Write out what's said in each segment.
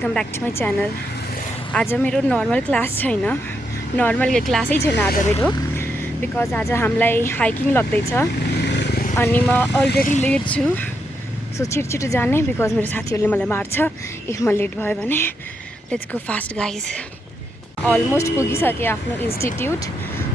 Welcome back to my channel. आज मेरो normal class छैन, नर्मल क्लासै छैन आज मेरो, बिकज आज हामीलाई हाइकिङ लाग्दैछ अनि म अलरेडी लेट छु। सो छिटो जाने, बिकज मेरो साथीहरूले मलाई मार्छ इफ म लेट भयो भने। Let's go fast guys. Almost पुगिसकेँ आफ्नो इन्स्टिट्युट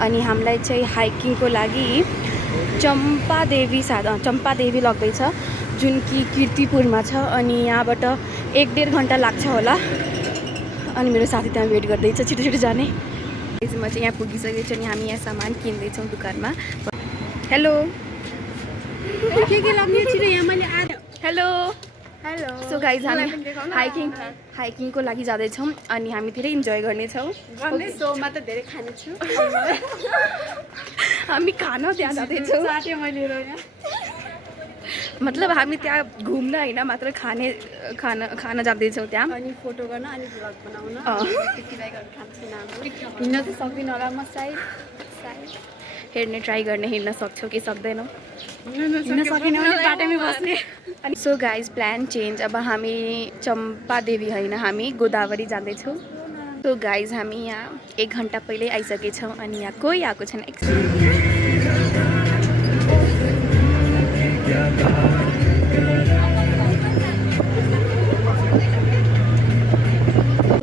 अनि हामीलाई चाहिँ हाइकिङको लागि चम्पादेवी लाग्दैछ, जुन कि कीर्तिपुरमा छ अनि यहाँबाट 1-1.5 घन्टा लाग्छ होला। अनि मेरो साथी त्यहाँ वेट गर्दैछ छिटो जाने। म चाहिँ यहाँ पुगिसकेको छु अनि हामी यहाँ सामान किन्दैछौँ दोकानमा। हेलो हेलो सो गाइज हामी हाइकिङको लागि जाँदैछौँ अनि हामी धेरै इन्जोय गर्नेछौँ। सोमा त धेरै खाने छु। हामी खान त्यहाँ जाँदैछौँ, मतलब हामी त्यहाँ घुम्न होइन, मात्र खान जाँदैछौँ त्यहाँ अनि फोटो गर्न अनि भ्लग बनाउन। हिँड्न त सक्दिनँ होला म, सायद हेर्ने ट्राई गर्ने। हिँड्न सक्छौ कि सक्दैनौ? हिँड्न सकिन भने बाटोमै बस्ने। अनि सो गाइज प्लान चेन्ज। अब हामी चम्पादेवी होइन, हामी गोदावरी जाँदैछौँ। सो गाइज हामी यहाँ 1 घन्टा पहिल्यै आइसकेछौँ अनि यहाँ कोही आएको छैन।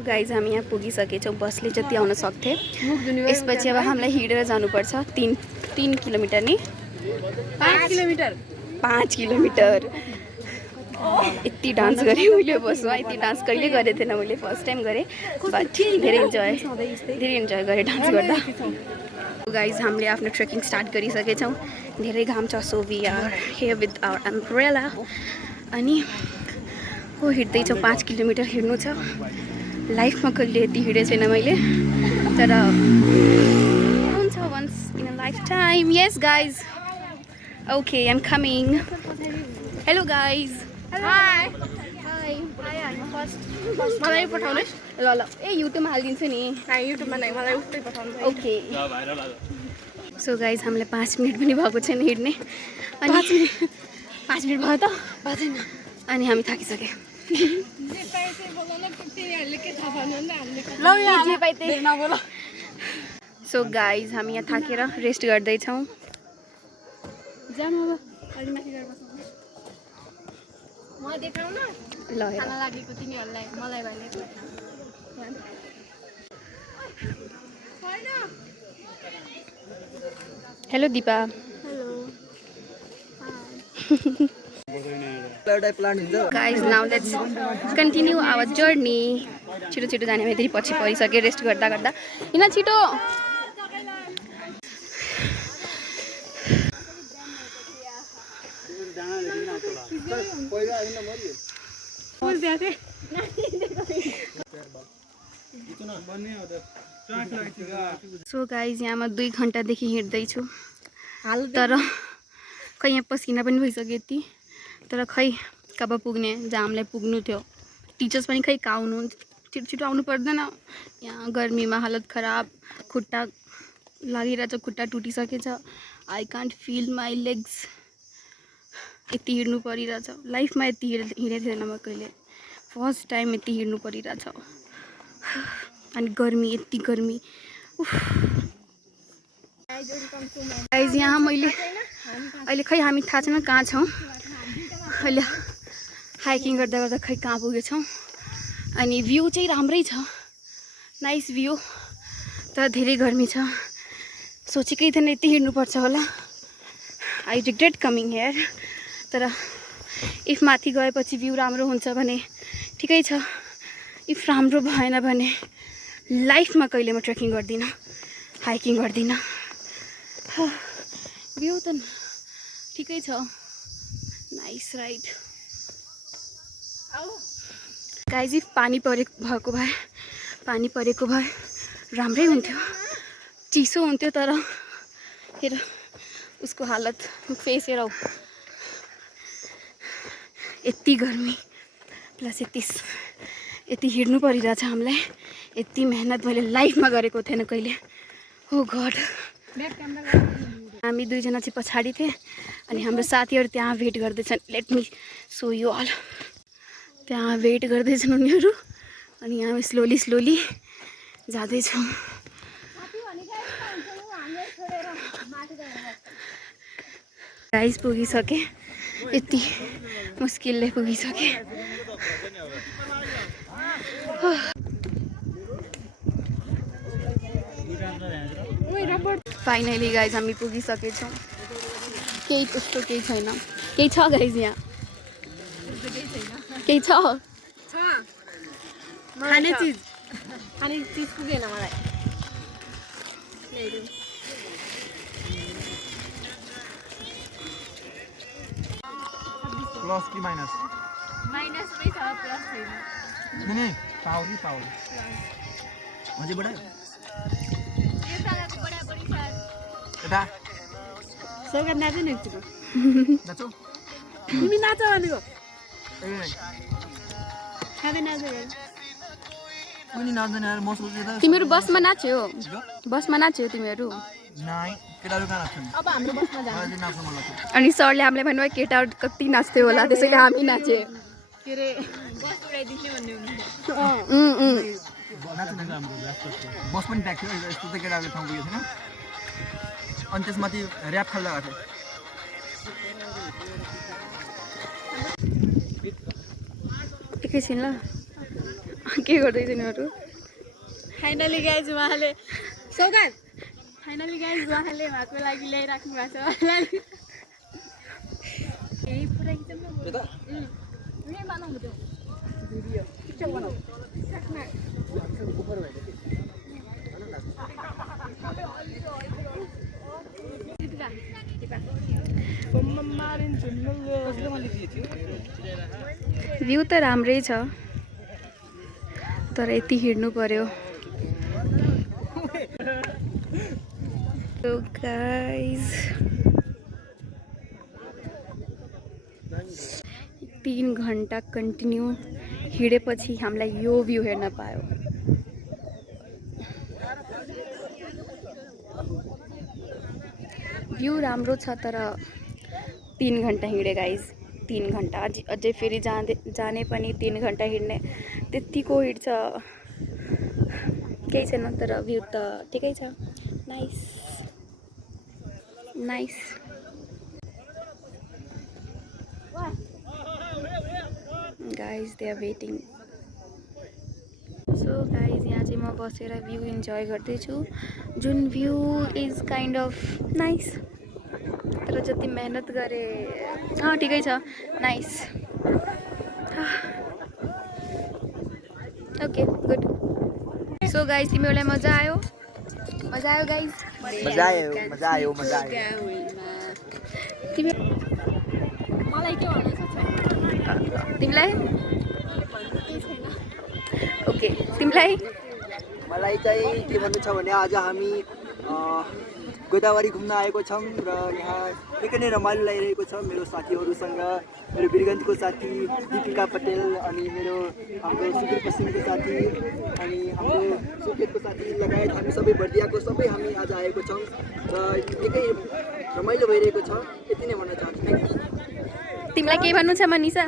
गाइज हामी यहाँ पुगिसकेछौँ, बसले जति आउन सक्थे। यसपछि अब हामीलाई हिँडेर जानुपर्छ 3 किलोमिटर नि 5 किलोमिटर। यति डान्स गरेँ मैले बसमा, यति डान्स कहिले गरेको थिएन मैले, फर्स्ट टाइम गरेँ, बट धेरै इन्जोय गरेँ डान्स गर्दा। गाइज हामीले आफ्नो ट्रेकिङ स्टार्ट गरिसकेछौँ, धेरै घाम छ। So we are here with our umbrella अनि हिँड्दैछौँ। 5 किलोमिटर हिँड्नु छ। लाइफमा कहिले यति हिँडेको छैन मैले, तर हुन्छ once in a life time. Yes guys, okay I am coming. Hello guys. Hi first मलाई पठाउनुहोस् ल ए युट्युबमा हालिदिन्छु नि। युट्युबमा नै, मलाई उस्तै पठाउनु। ओके सो गाइज हामीलाई 5 मिनट पनि भएको छैन हिँड्ने अनि 5 मिनट भयो त बाजेन अनि हामी थाकिसक्यो। सो गाइज हामी यहाँ थाकेर रेस्ट गर्दैछौँ। ल खाना लागेको तिनीहरूलाई मलाई भनेको। Hello Dipa. Guys now let's continue our journey. छिटो जाने, हामी धेरै पछि परिसक्यो रेस्ट गर्दा। हिँड छिटो। सो गाइज यहाँ म 2 घन्टादेखि हिँड्दैछु, तर खै यहाँ पसिना पनि भइसक्यो यति, तर खै कब पुग्ने जहाँ हामीलाई पुग्नु थियो। टिचर्स पनि खै कहाँ आउनु, छिटो आउनु पर्दैन। यहाँ गर्मीमा हालत खराब, खुट्टा लागिरहेछ, खुट्टा टुटिसकेछ। I can't feel my legs. यति हिँड्नु परिरहेछ, लाइफमा यति हिँडेको थिएन म कहिले, फर्स्ट टाइम यति हिँड्नु परिरहेछ। अनि गर्मी, यति गर्मी। गाइज यहाँ मैले अहिले खै हामी थाहा छैन कहाँ छौँ। अहिले हाइकिङ गर्दा खै कहाँ पुगेछौँ। अनि भ्यू चाहिँ राम्रै छ, नाइस भ्यू, तर धेरै गर्मी छ। सोचेकै थिएन यति हिँड्नुपर्छ होला। आई रिग्रेट कमिङ हियर, तर इफ माथि गएपछि भ्यू राम्रो हुन्छ भने ठिकै छ, इफ राम्रो भएन भने लाइफमा कहिले म ट्रेकिङ गर्दिनँ, हाइकिङ गर्दिनँ। भ्यू त ठिकै छ, नाइस राइड। गाइज इफ पानी परेको भए राम्रै हुन्थ्यो, चिसो हुन्थ्यो, तर हेर उसको हालत, फेस हेरौ, यति गर्मी प्लस यति हिँड्नु परिरहेछ हामीलाई। यति मेहनत मैले लाइफमा गरेको थिएन कहिले। हो गॉड। हामी 2 जना चाहिँ पछाडि थिए अनि हाम्रो साथीहरू त्यहाँ वेट गर्दैछन्। Let me show you all. त्यहाँ वेट गर्दैछन् उनीहरू अनि यहाँ स्लोली स्लोली जाँदैछौँ। गाइस पुगिसकेँ, यति मुस्किलले पुगिसकेँ। फाइनली गाइस हामी पुगिसकेछौँ। केही त्यस्तो केही छैन। केही छ गाइस यहाँ? केही छ? खाने चिज पुगेन मलाई। प्लस कि माइनस? माइनसमै छ, प्लस छैन। नहीं पावर अझै बढायो यता सौगात नाच्यो नि एकचोटि। नाचौ तिमी नाच भनेको ए खाँदै नाच्यो कुनी नाच्दैन यार म सोचे त तिमीहरू बसमा नाच्यो? बसमा नाच्यो तिमीहरू? नाइ केटाहरु कहाँ नाच्छन्? अब हाम्रो बसमा जानु। मलाई चाहिँ नाच्न मन लाग्छ। अनि सरले हामीलाई भन्नुभयो केटाहरू कति नाच्थ्यो होला, त्यसैले हामी नाचे। के अरे बस उडाइदिने भन्ने हुनुहुन्थ्यो। नाच्न हाम्रो बस पनि प्याक थियो, यस्तो चाहिँ केटाहरुले ठाउँ पुगेको थिएन। अनि त्यसमाथि र्याप खाल्दा गएको थियो। एकैछिन ल, के गर्दै तिमीहरू? फाइनली गाइज उहाँले सौगात फाइनली गाइज उहाँले भाको लागि ल्याइराख्नु भएको छ उहाँलाई। यही पुरै यता यही बनाउनु त्यो भिडियो पिक्चर बनाऊ। भ्यू त राम्रै छ, तर यति हिँड्नु पर्यो। So guys 3 घन्टा कन्टिन्यू हिँडेपछि हामीलाई यो भ्यू हेर्न पायो। भ्यू राम्रो छ, तर 3 घन्टा हिँडे गाइज, 3 घन्टा। अझै फेरि जाने पनि 3 घन्टा हिँड्ने, त्यतिको हिँड्छ। केही छैन, तर भ्यू त ठिकै छ। Nice nice. Guys they are waiting. So guys यहाँ चाहिँ म बसेर भ्यू इन्जोय गर्दैछु, जुन view is kind of nice. तर जति मेहनत गरे ठिकै छ, nice. Okay good. So guys तिमीहरूलाई मजा आयो? मजा आयो गाइज? मजा आयो। मलाई के भन्नु छ? तिमीलाई? ओके तिमीलाई? मलाई चाहिँ के भन्नु छ भने आज हामी गोदावरी घुम्न आएको छौँ र यहाँ निकै नै रमाइलो लागिरहेको छ। मेरो साथीहरूसँग, मेरो वीरगन्जको साथी दीपिका पटेल, अनि हाम्रो सुदूर पश्चिमको साथी, अनि हाम्रो सुकेतको साथी लगायत हामी सबै बर्दियाको सबै हामी आज आएको छौँ र निकै रमाइलो भइरहेको छ। यति नै भन्न चाहन्छु। तिमीलाई के भन्नु छ मनिषा?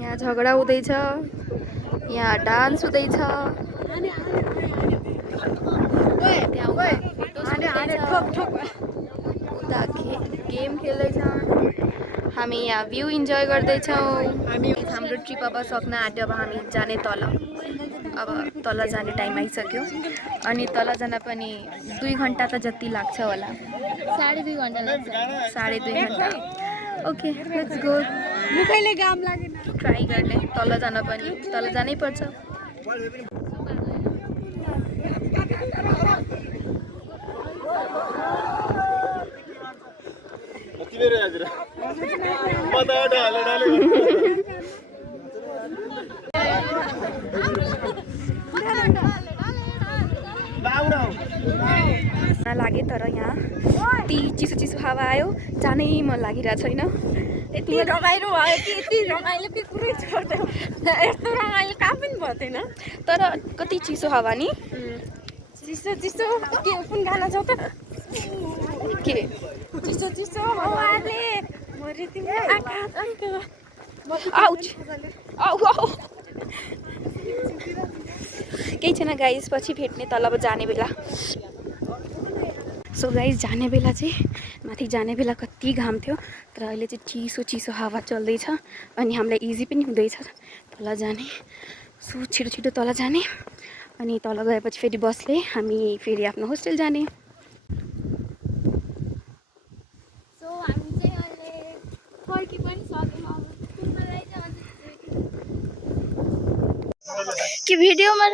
यहाँ झगडा हुँदैछ, यहाँ डान्स हुँदैछ, उता गेम खेल्दैछ, हामी यहाँ भ्यू इन्जोय गर्दैछौँ। हाम्रो ट्रिप अब सक्न आँट्यो, अब हामी जाने तल। अब तल जाने टाइम आइसक्यो, अनि तल जान पनि 2 घन्टा त जति लाग्छ होला। 2.5 घन्टा लाग्छ। 2.5 घन्टा। Okay let's go. मुखैले घाम लागेन। ट्राई गर्ने तल जान पनि, तल जानै पर्छ। लागे, तर यहाँ यति चिसो चिसो हावा आयो, जानै मन लागिरहेको छैन। यति रमाइलो भयो कि यति रमाइलो कि पुरै छोड्यो। यस्तो रमाइलो कहाँ पनि भयो थिएन। तर कति चिसो हावा नि? चिसो चिसो के कुन गाना छ त? के चिसो चिसो हावाले मरि तिम्रो आँखा आउच आउ आउ केही छैन गाइस, पछि भेट्ने तलब जाने बेला। सो गाइस जाने बेला चाहिँ माथि जाने बेला कति घाम थियो, तर अहिले चाहिँ चिसो चिसो हावा चल्दैछ अनि हामीलाई इजी पनि हुँदैछ तल जाने। सो छिटो छिटो तल जाने अनि तल गएपछि फेरि बसले हामी फेरि आफ्नो होस्टेल जाने। सो हामी चाहिँ अहिले फर्की पनि सक्यौँ। अब मलाई चाहिँ कि भिडियोमा